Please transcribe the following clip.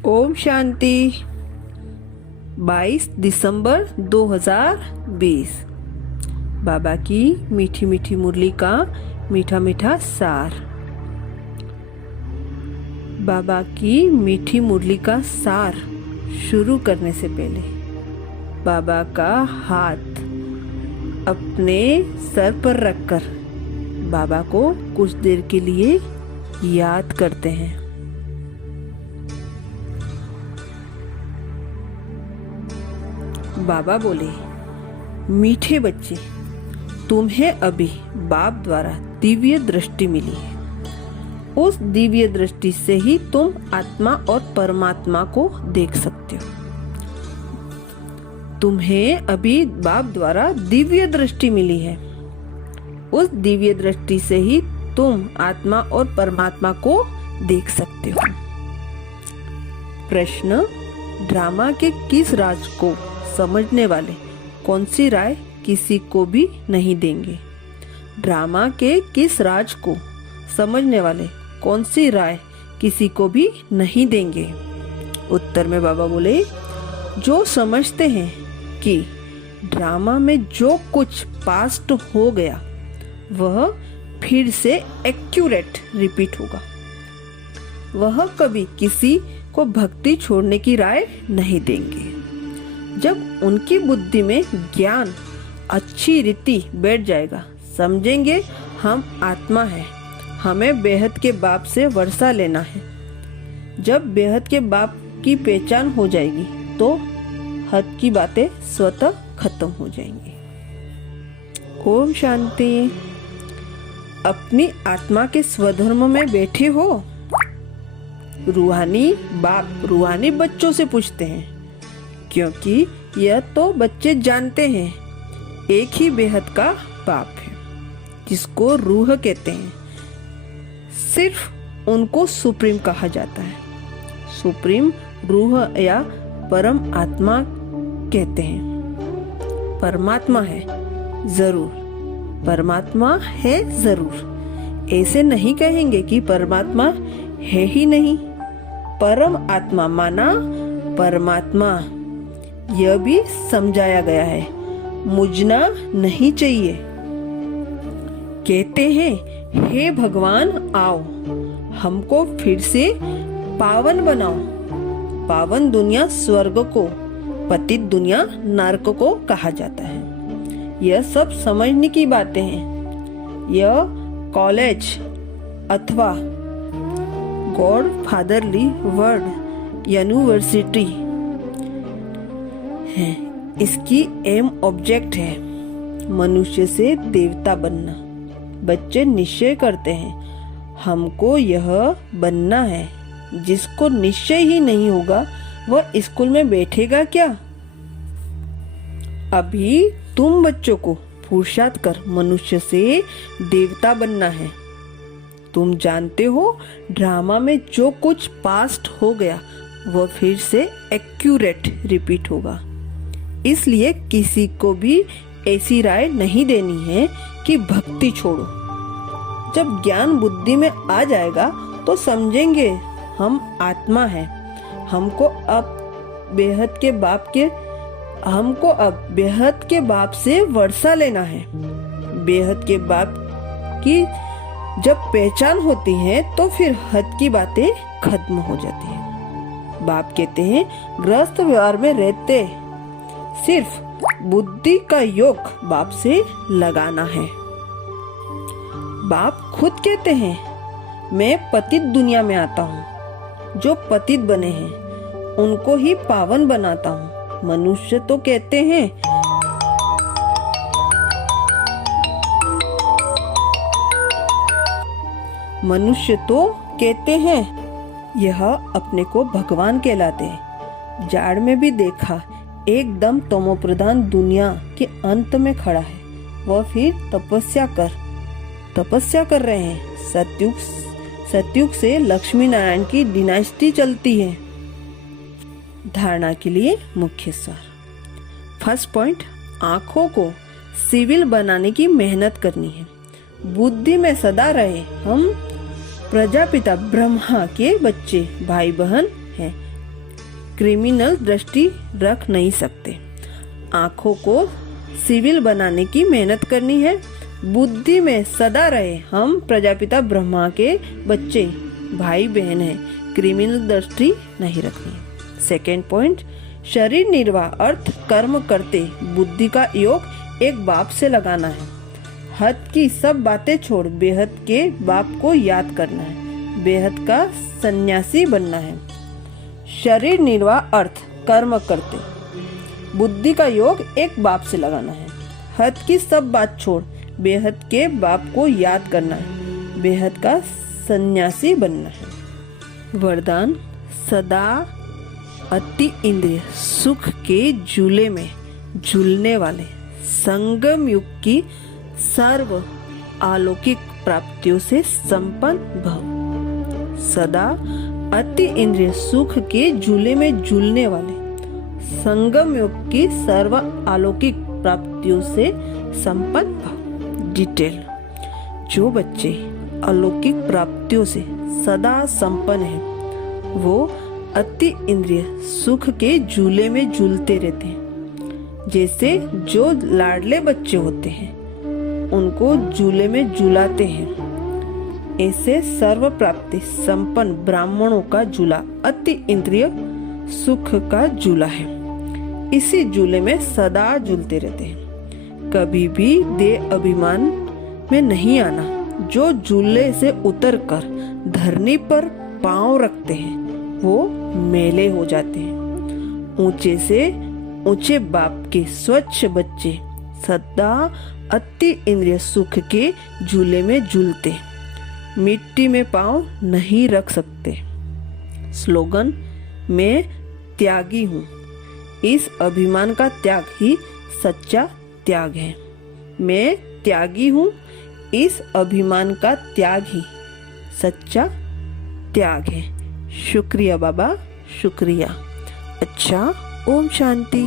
ओम शांति। 22 दिसंबर 2020। बाबा की मीठी मीठी मुरली का मीठा मीठा सार। बाबा की मीठी मुरली का सार शुरू करने से पहले बाबा का हाथ अपने सर पर रखकर बाबा को कुछ देर के लिए याद करते हैं। बाबा बोले, मीठे बच्चे, तुम्हें अभी बाप द्वारा दिव्य दृष्टि मिली है। उस दिव्य दृष्टि से ही तुम आत्मा और परमात्मा को देख सकते हो। तुम्हें अभी बाप द्वारा दिव्य दृष्टि मिली है। उस दिव्य दृष्टि से ही तुम आत्मा और परमात्मा को देख सकते हो। प्रश्न, ड्रामा के किस राज को समझने वाले कौन सी राय किसी को भी नहीं देंगे? ड्रामा के किस राज को समझने वाले कौन सी राय किसी को भी नहीं देंगे? उत्तर में बाबा बोले, जो समझते हैं कि ड्रामा में जो कुछ पास्ट हो गया वह फिर से एक्यूरेट रिपीट होगा, वह कभी किसी को भक्ति छोड़ने की राय नहीं देंगे। जब उनकी बुद्धि में ज्ञान अच्छी रीति बैठ जाएगा, समझेंगे हम आत्मा है, हमें बेहद के बाप से वर्षा लेना है। जब बेहद के बाप की पहचान हो जाएगी तो हद की बातें स्वतः खत्म हो जाएंगी। ओम शांति। अपनी आत्मा के स्वधर्म में बैठे हो? रूहानी बाप रूहानी बच्चों से पूछते हैं, क्योंकि यह तो बच्चे जानते हैं एक ही बेहद का बाप है जिसको रूह कहते हैं। सिर्फ उनको सुप्रीम कहा जाता है। सुप्रीम रूह या परम आत्मा कहते हैं। परमात्मा है जरूर, परमात्मा है जरूर। ऐसे नहीं कहेंगे कि परमात्मा है ही नहीं। परम आत्मा माना परमात्मा, यह भी समझाया गया है। मुझना नहीं चाहिए। कहते हैं, हे भगवान आओ, हमको फिर से पावन बनाओ। पावन दुनिया स्वर्ग को, पतित दुनिया नरक को कहा जाता है। यह सब समझने की बातें हैं। यह कॉलेज अथवा गॉड फादरली वर्ड यूनिवर्सिटी है। इसकी एम ऑब्जेक्ट है मनुष्य से देवता बनना। बच्चे निश्चय करते हैं हमको यह बनना है। जिसको निश्चय ही नहीं होगा वह स्कूल में बैठेगा क्या? अभी तुम बच्चों को पुरुषार्थ कर मनुष्य से देवता बनना है। तुम जानते हो ड्रामा में जो कुछ पास्ट हो गया वह फिर से एक्यूरेट रिपीट होगा। इसलिए किसी को भी ऐसी राय नहीं देनी है कि भक्ति छोड़ो। जब ज्ञान बुद्धि में आ जाएगा तो समझेंगे हम आत्मा है। हमको अब बेहद के बाप से वर्षा लेना है। बेहद के बाप की जब पहचान होती है तो फिर हद की बातें खत्म हो जाती है। बाप कहते हैं, गृहस्थ व्यवहार में रहते सिर्फ बुद्धि का योग बाप से लगाना है। बाप खुद कहते हैं, मैं पतित दुनिया में आता हूँ। जो पतित बने हैं उनको ही पावन बनाता हूँ। मनुष्य तो कहते हैं यह अपने को भगवान कहलाते हैं। जाड़ में भी देखा, एकदम तमोप्रधान दुनिया के अंत में खड़ा है। वह फिर तपस्या कर रहे हैं। सतयुग से लक्ष्मी नारायण की डिनास्टी चलती है। धारणा के लिए मुख्य सार। फर्स्ट पॉइंट, आँखों को सिविल बनाने की मेहनत करनी है। बुद्धि में सदा रहे हम प्रजापिता ब्रह्मा के बच्चे भाई बहन हैं। क्रिमिनल दृष्टि रख नहीं सकते। आंखों को सिविल बनाने की मेहनत करनी है। बुद्धि में सदा रहे हम प्रजापिता ब्रह्मा के बच्चे भाई बहन हैं, क्रिमिनल दृष्टि नहीं रखनी। सेकेंड पॉइंट, शरीर निर्वाह अर्थ कर्म करते बुद्धि का योग एक बाप से लगाना है। हद की सब बातें छोड़ बेहद के बाप को याद करना है, बेहद का सन्यासी बनना है। शरीर निर्वाह अर्थ कर्म करते बुद्धि का योग एक बाप से लगाना है। हद की सब बात छोड़ बेहद के बाप को याद करना है, बेहद का सन्यासी बनना है। वरदान, सदा अति इंद्रिय सुख के झूले में झूलने वाले संगम युग की सर्व अलौकिक प्राप्तियों से संपन्न भव। सदा अति इंद्रिय सुख के झूले में झूलने वाले संगम युग की सर्व अलौकिक प्राप्तियों से संपन्न भव। डिटेल, जो बच्चे अलौकिक प्राप्तियों से सदा संपन्न हैं, वो अति इंद्रिय सुख के झूले में झूलते रहते हैं। जैसे जो लाडले बच्चे होते हैं उनको झूले में झूलाते हैं, ऐसे सर्व प्राप्ति संपन्न ब्राह्मणों का झूला अति इंद्रिय सुख का झूला है। इसी झूले में सदा झूलते रहते हैं। कभी भी देह अभिमान में नहीं आना। जो झूले से उतरकर धरनी पर पांव रखते हैं वो मेले हो जाते हैं। ऊंचे से ऊंचे बाप के स्वच्छ बच्चे सदा अति इंद्रिय सुख के झूले में झूलते, मिट्टी में पांव नहीं रख सकते। स्लोगन, मैं त्यागी हूँ। इस अभिमान का त्याग ही सच्चा त्याग है। मैं त्यागी हूँ, इस अभिमान का त्याग ही सच्चा त्याग है। शुक्रिया बाबा, शुक्रिया। अच्छा, ओम शांति।